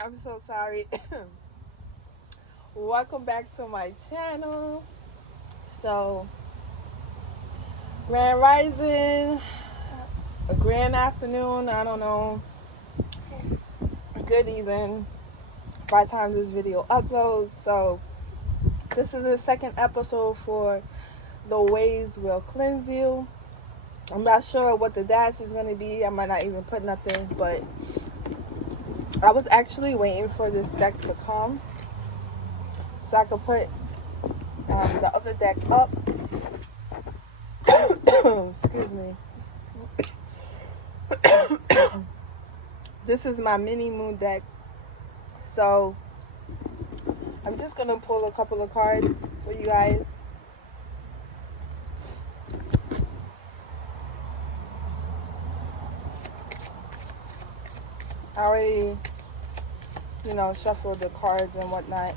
I'm so sorry. Welcome back to my channel. So, Grand Rising, a grand afternoon, I don't know, good evening by the time this video uploads. So, this is the second episode for The Ways Will Cleanse You. I'm not sure what the dash is going to be. I might not even put nothing, but I was actually waiting for this deck to come so I could put the other deck up. Excuse me. This is my mini moon deck. So I'm just going to pull a couple of cards for you guys. I already, shuffled the cards and whatnot.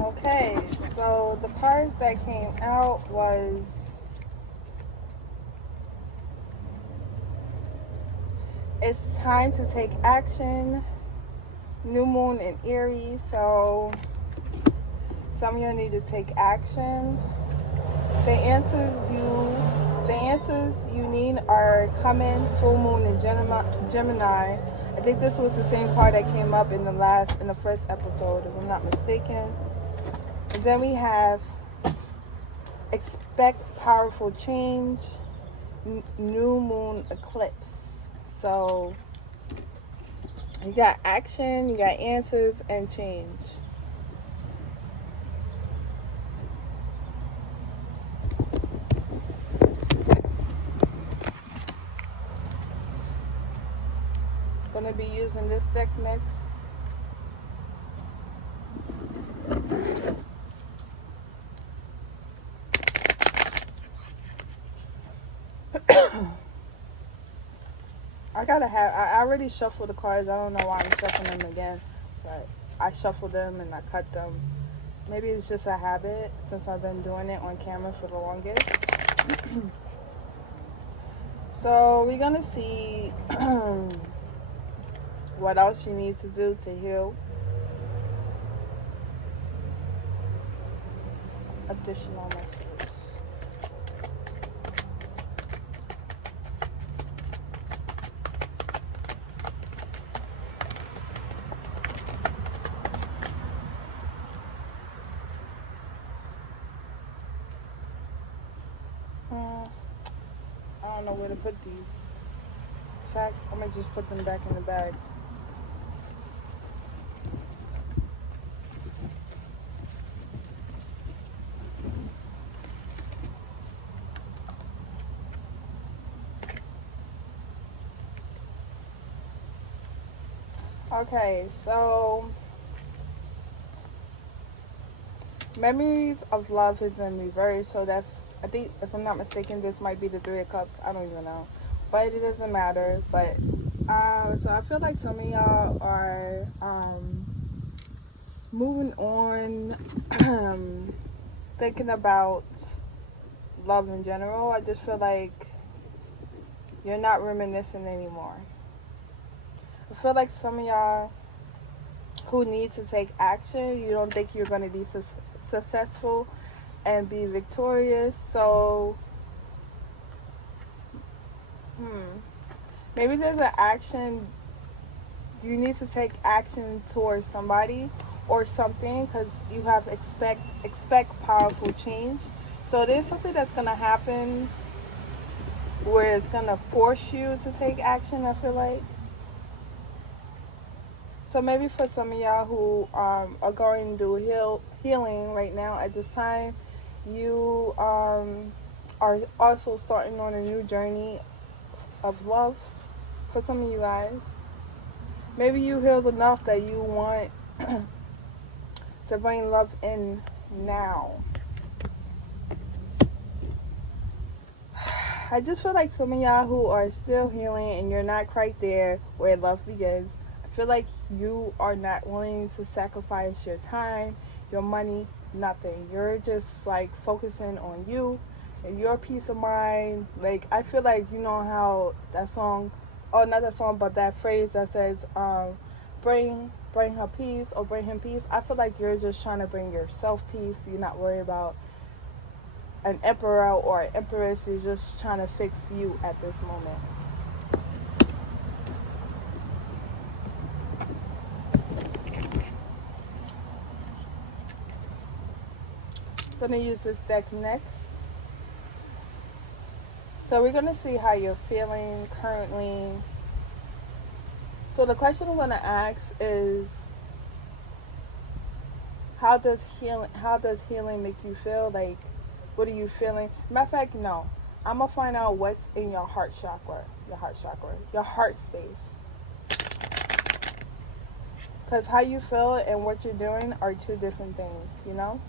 Okay, so the cards that came out was it's time to take action, new moon in Aries. So some of you need to take action. The answers you need are coming, full moon in Gemini. I think this was the same card that came up in the first episode, if I'm not mistaken. And then we have expect powerful change, new moon eclipse. So you got action, you got answers, and change. Gonna be using this deck next. I already shuffled the cards. I don't know why I'm shuffling them again, but I shuffled them and I cut them. Maybe it's just a habit since I've been doing it on camera for the longest. So we're gonna see what else you need to do to heal. Additional messages. I don't know where to put these. In fact, I'm gonna just put them back in the bag. Okay, so memories of love is in reverse. So that's, I think, if I'm not mistaken, this might be the Three of Cups. I don't even know, but it doesn't matter. But so I feel like some of y'all are moving on, thinking about love in general. I just feel like you're not reminiscing anymore. I feel like some of y'all who need to take action, you don't think you're going to be successful and be victorious. So maybe there's an action you need to take action towards somebody or something, because you have expect powerful change. So there's something that's going to happen where it's going to force you to take action, I feel like. So maybe for some of y'all who are going through healing right now at this time, You are also starting on a new journey of love for some of you guys. Maybe you healed enough that you want to bring love in now. I just feel like some of y'all who are still healing and you're not quite there where love begins, I feel like you are not willing to sacrifice your time, your money, nothing. You're just like focusing on you and your peace of mind. Like, I feel like, you know how that song, or not that song, but that phrase that says, bring her peace or bring him peace. I feel like you're just trying to bring yourself peace. You're not worried about an emperor or an empress. Is just trying to fix you at this moment. Gonna use this deck next. So we're gonna see how you're feeling currently. So the question I'm gonna ask is, how does healing make you feel? Like, what are you feeling? Matter of fact, no. I'm gonna find out what's in your heart chakra, your heart space. Because how you feel and what you're doing are two different things, you know?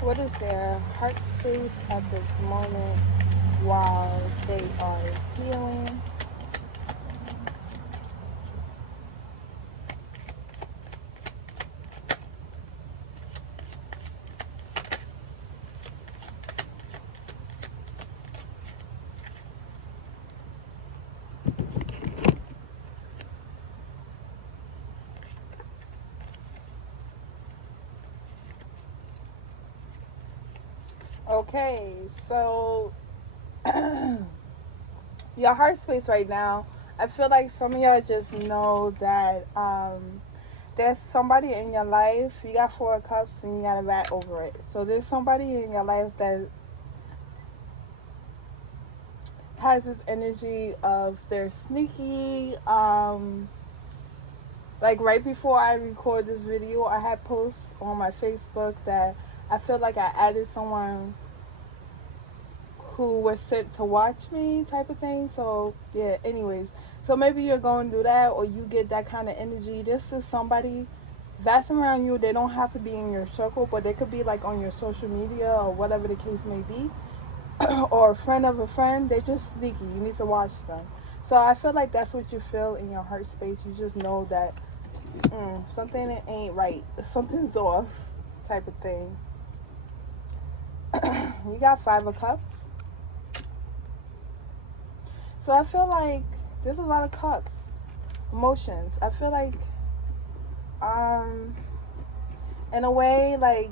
What is their heart space at this moment while they are healing? Okay, so your heart space right now, I feel like some of y'all just know that there's somebody in your life. You got 4 cups and you got a bat over it. So there's somebody in your life that has this energy of they're sneaky. Like right before I record this video, I had posts on my Facebook that I feel like I added someone who was sent to watch me type of thing. So yeah, anyways, so maybe you're going through that, or you get that kind of energy. This is somebody that's around you. They don't have to be in your circle, but they could be like on your social media or whatever the case may be. Or a friend of a friend. They're just sneaky. You need to watch them. So I feel like that's what you feel in your heart space. You just know that something ain't right, something's off type of thing. You got 5 of cups. So I feel like there's a lot of cups, emotions. I feel like in a way, like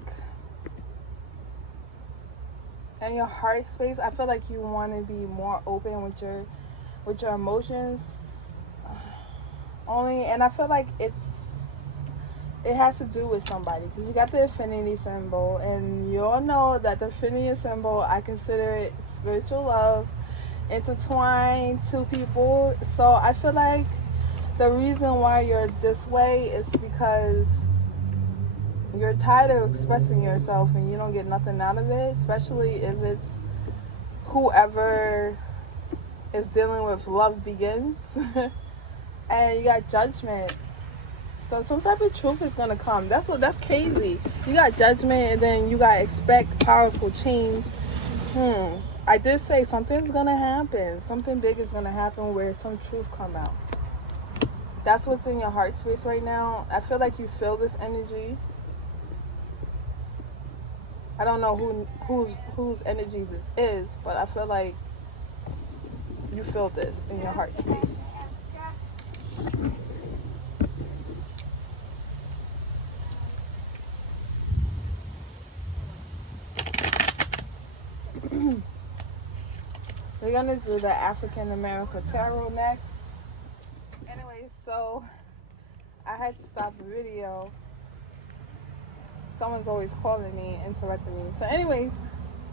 in your heart space, I feel like you want to be more open with your emotions only. And I feel like it has to do with somebody, because you got the infinity symbol, and you all know that the infinity symbol, I consider it spiritual love, intertwined two people. So I feel like the reason why you're this way is because you're tired of expressing yourself and you don't get nothing out of it, especially if it's whoever is dealing with love begins. And you got judgment. So some type of truth is gonna come. That's crazy. You got judgment, and then you got expect powerful change. I did say something's gonna happen. Something big is gonna happen where some truth come out. That's what's in your heart space right now. I feel like you feel this energy. I don't know whose energy this is, but I feel like you feel this in your heart space. We're gonna do the African American Tarot next. Anyway, so I had to stop the video. Someone's always calling me, interrupting me. So anyways,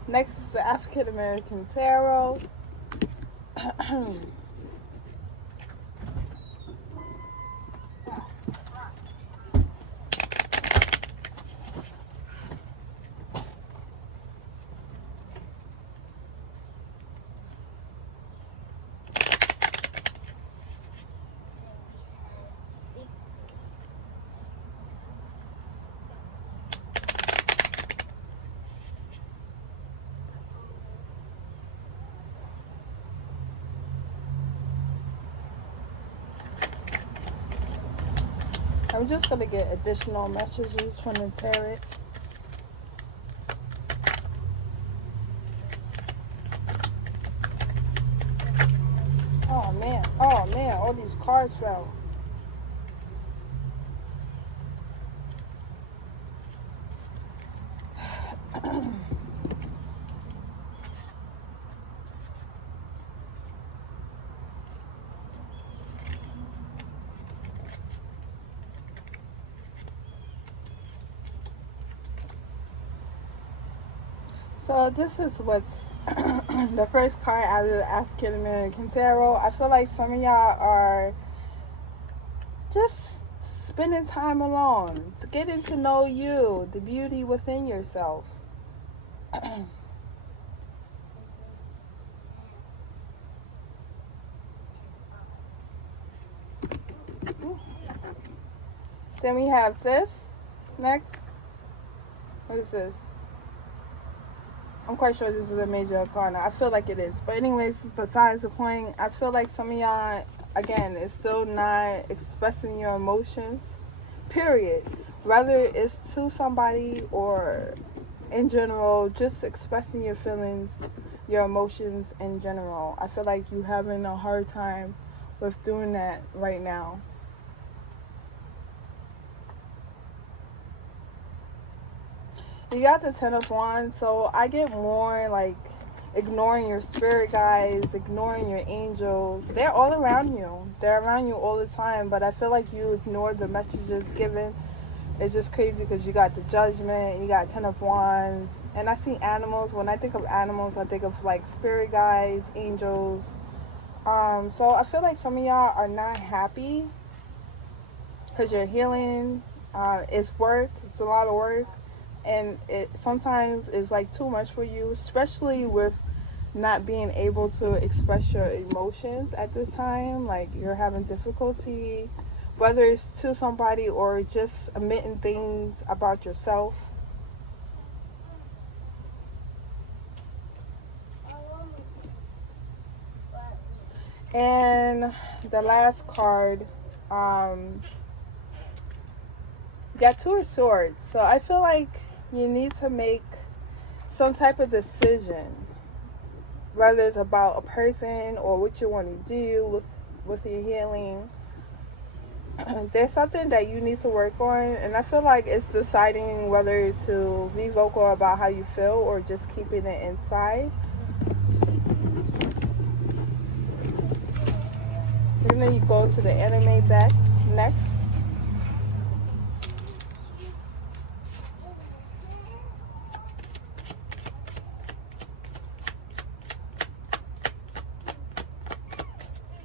next is the African American Tarot. I'm just going to get additional messages from the tarot. Oh man, all these cards fell. So this is what's the first card out of the African American Tarot. I feel like some of y'all are just spending time alone, getting to know you, the beauty within yourself. Then we have this next. What is this? I'm quite sure this is a major arcana. I feel like it is. But anyways, besides the point, I feel like some of y'all, again, is still not expressing your emotions. Period. Whether it's to somebody or in general, just expressing your feelings, your emotions in general. I feel like you're having a hard time with doing that right now. You got the Ten of Wands, so I get more like ignoring your spirit guides, ignoring your angels. They're all around you. They're around you all the time, but I feel like you ignore the messages given. It's just crazy because you got the Judgment, you got Ten of Wands, and I see animals. When I think of animals, I think of like spirit guides, angels. So I feel like some of y'all are not happy because you're healing. It's work. It's a lot of work. And it sometimes is like too much for you, especially with not being able to express your emotions at this time. Like you're having difficulty, whether it's to somebody or just admitting things about yourself. And the last card, got Two of Swords. So I feel like you need to make some type of decision, whether it's about a person or what you want to do with your healing. There's something that you need to work on, and I feel like it's deciding whether to be vocal about how you feel or just keeping it inside. And then you go to the anime deck next.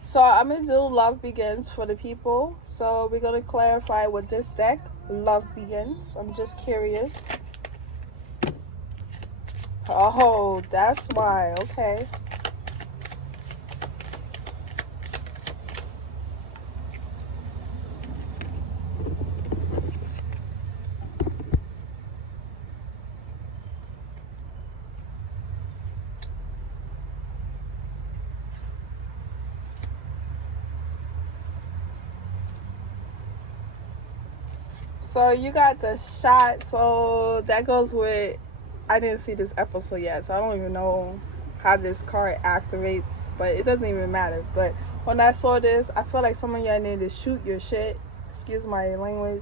So I'm going to do Love Begins for the people. So we're going to clarify with this deck, Love Begins. I'm just curious. Oh, that's why. Okay. So you got the shot, so that goes with, I didn't see this episode yet, so I don't even know how this card activates, but it doesn't even matter. But when I saw this, I feel like some of y'all need to shoot your shit, excuse my language.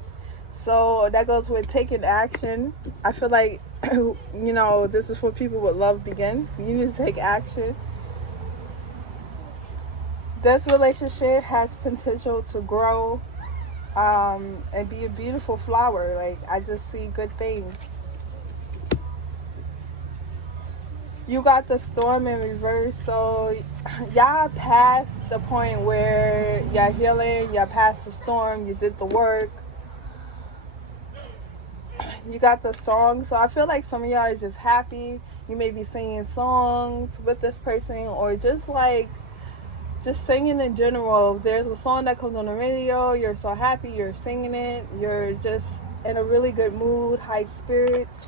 So that goes with taking action. I feel like, you know, this is for people with Love Begins. You need to take action. This relationship has potential to grow and be a beautiful flower. Like, I just see good things. You got the storm in reverse, so y'all past the point where y'all healing, y'all past the storm, you did the work. You got the song, so I feel like some of y'all are just happy. You may be singing songs with this person, or just singing in general. There's a song that comes on the radio, you're so happy, you're singing it, you're just in a really good mood, high spirits.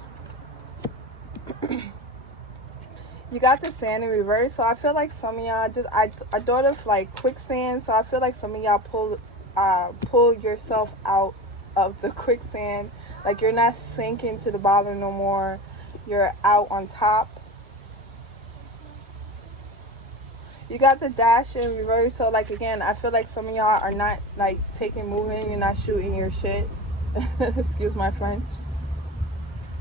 You got the sand in reverse, so I feel like some of y'all I thought of like quicksand, so I feel like some of y'all pull yourself out of the quicksand. Like, you're not sinking to the bottom no more. You're out on top. You got the dash in reverse, so like, again, I feel like some of y'all are not like taking moving, you're not shooting your shit. Excuse my French.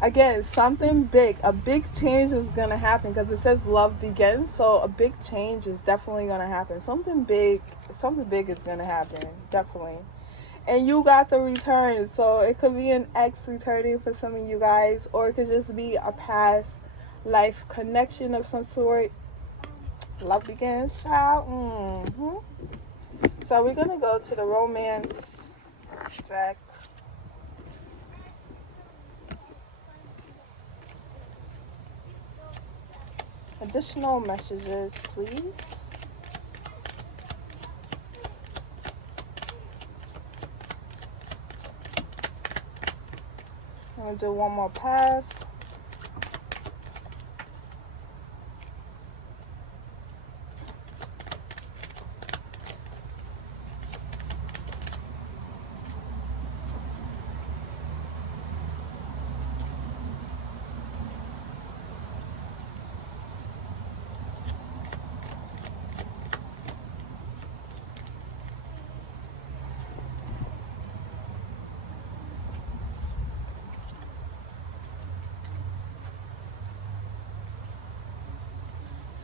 Again, something big, a big change is gonna happen, because it says love begins, so a big change is definitely gonna happen. Something big is gonna happen, definitely. And you got the return, so it could be an ex returning for some of you guys, or it could just be a past life connection of some sort. Love begins, child. So we're gonna go to the romance deck. Additional messages, please. I'm gonna do one more pass.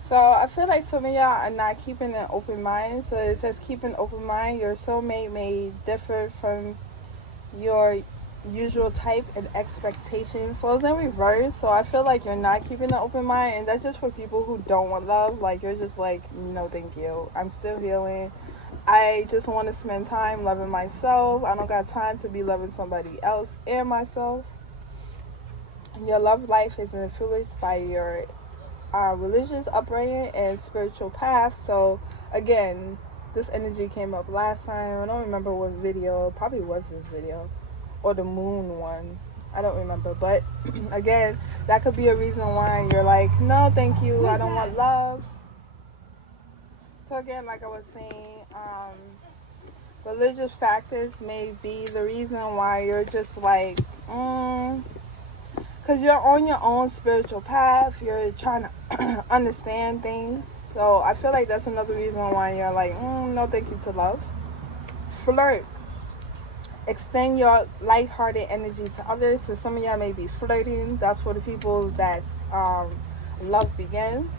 So I feel like some of y'all are not keeping an open mind. So it says keep an open mind. Your soulmate may differ from your usual type and expectations. So it's in reverse. So I feel like you're not keeping an open mind, and that's just for people who don't want love. Like, you're just like, no thank you, I'm still healing. I just want to spend time loving myself. I don't got time to be loving somebody else and myself. Your love life is influenced by your religious upbringing and spiritual path. So again, this energy came up last time. I don't remember what video. It probably was this video or the moon one. I don't remember. But again, that could be a reason why you're like, no thank you, I don't want love. So again, like I was saying, religious factors may be the reason why you're just like, because you're on your own spiritual path. You're trying to understand things. So I feel like that's another reason why you're like, no thank you to love. Flirt. Extend your lighthearted energy to others. So some of y'all may be flirting. That's for the people that love begins.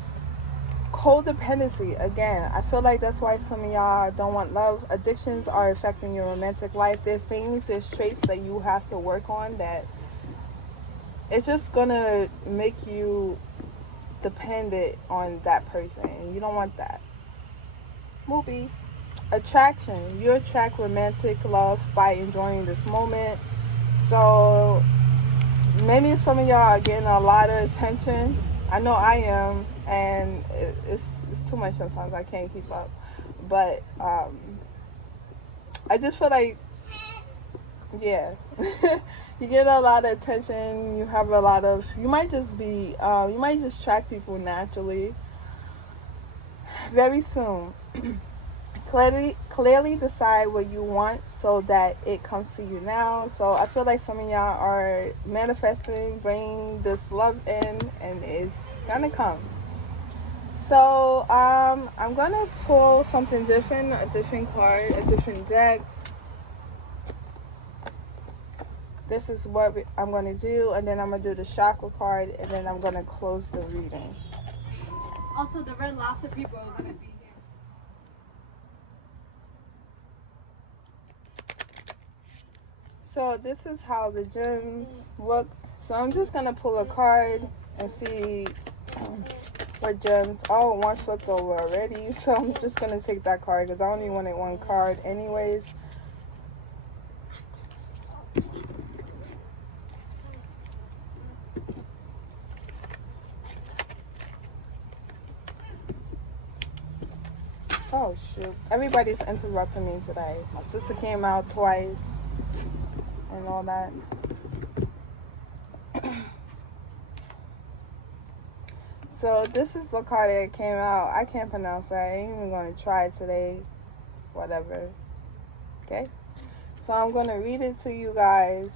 Codependency. Again, I feel like that's why some of y'all don't want love. Addictions are affecting your romantic life. There's traits that you have to work on that it's just gonna make you dependent on that person, and you don't want that. Movie. Attraction. You attract romantic love by enjoying this moment. So maybe some of y'all are getting a lot of attention. I know I am, and it's too much sometimes. I can't keep up. But I just feel like, yeah. You get a lot of attention. You have a lot of, you might just attract people naturally very soon. Clearly decide what you want so that it comes to you now. So I feel like some of y'all are manifesting, bringing this love in, and it's gonna come. So I'm gonna pull something different, a different card, a different deck. This is what I'm going to do, and then I'm going to do the chakra card, and then I'm going to close the reading. Also, the Red Lobster people are going to be here. So this is how the gems look. So I'm just going to pull a card and see what gems. Oh, one flipped over already. So I'm just going to take that card because I only wanted one card anyways. Oh shoot. Everybody's interrupting me today. My sister came out twice and all that. So this is the card that came out. I can't pronounce that. I ain't even going to try today. Whatever. Okay? So I'm going to read it to you guys.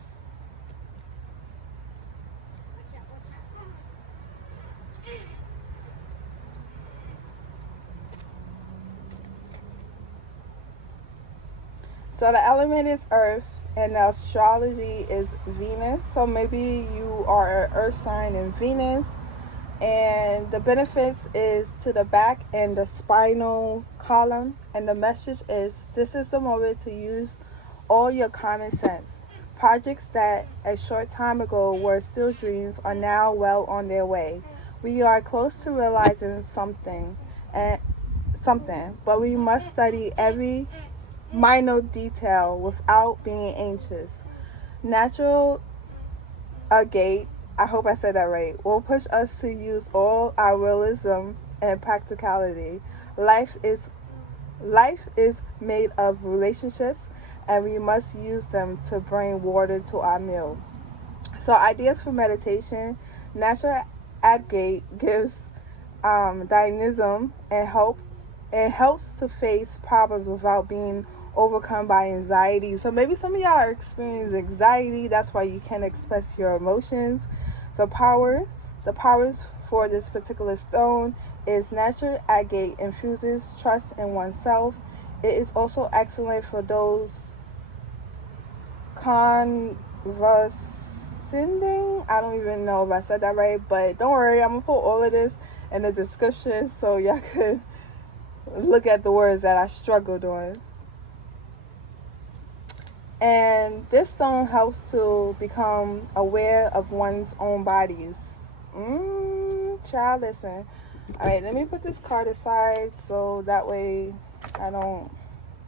So the element is earth and the astrology is Venus. So maybe you are an earth sign in Venus. And the benefits is to the back and the spinal column. And the message is, this is the moment to use all your common sense. Projects that a short time ago were still dreams are now well on their way. We are close to realizing something, but we must study every minor detail without being anxious. Natural agate, I hope I said that right, will push us to use all our realism and practicality. Life is made of relationships, and we must use them to bring water to our meal. So ideas for meditation. Natural agate gives dynamism and helps to face problems without being overcome by anxiety. So maybe some of y'all are experiencing anxiety. That's why you can't express your emotions. The powers for this particular stone is natural agate infuses trust in oneself. It is also excellent for those conversing. I don't even know if I said that right, but don't worry, I'm gonna put all of this in the description so y'all could look at the words that I struggled on. And this stone helps to become aware of one's own bodies. Child, listen. Alright, let me put this card aside so that way I don't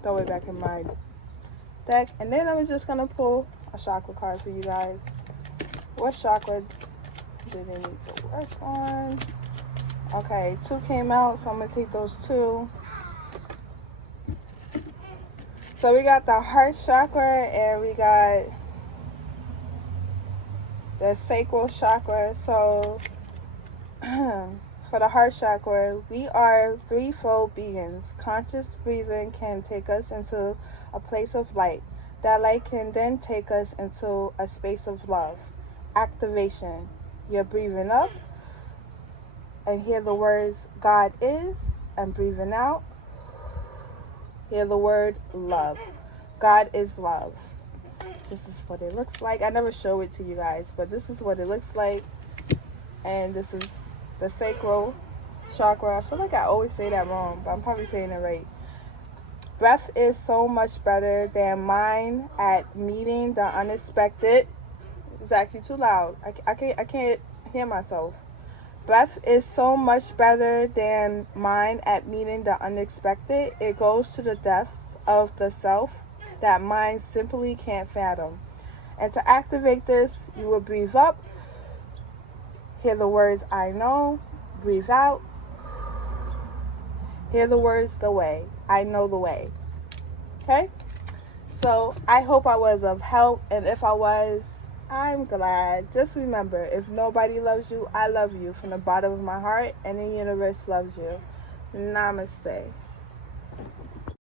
throw it back in my deck. And then I'm just going to pull a chakra card for you guys. What chakra do they need to work on? Okay, 2 came out, so I'm going to take those 2. So we got the heart chakra and we got the sacral chakra. So for the heart chakra, we are threefold beings. Conscious breathing can take us into a place of light. That light can then take us into a space of love. Activation. You're breathing up and hear the words God is, and breathing out, hear the word love. God is love. This is what it looks like. I never show it to you guys, but this is what it looks like. And this is the sacral chakra. I feel like I always say that wrong, but I'm probably saying it right. Breath is so much better than mind at meeting the unexpected. It's actually too loud. I can't hear myself. Breath is so much better than mind at meeting the unexpected. It goes to the depths of the self that mind simply can't fathom. And to activate this, you will breathe up, hear the words I know, breathe out, hear the words the way, I know the way. Okay? So I hope I was of help, and if I was, I'm glad. Just remember, if nobody loves you, I love you from the bottom of my heart, and the universe loves you. Namaste.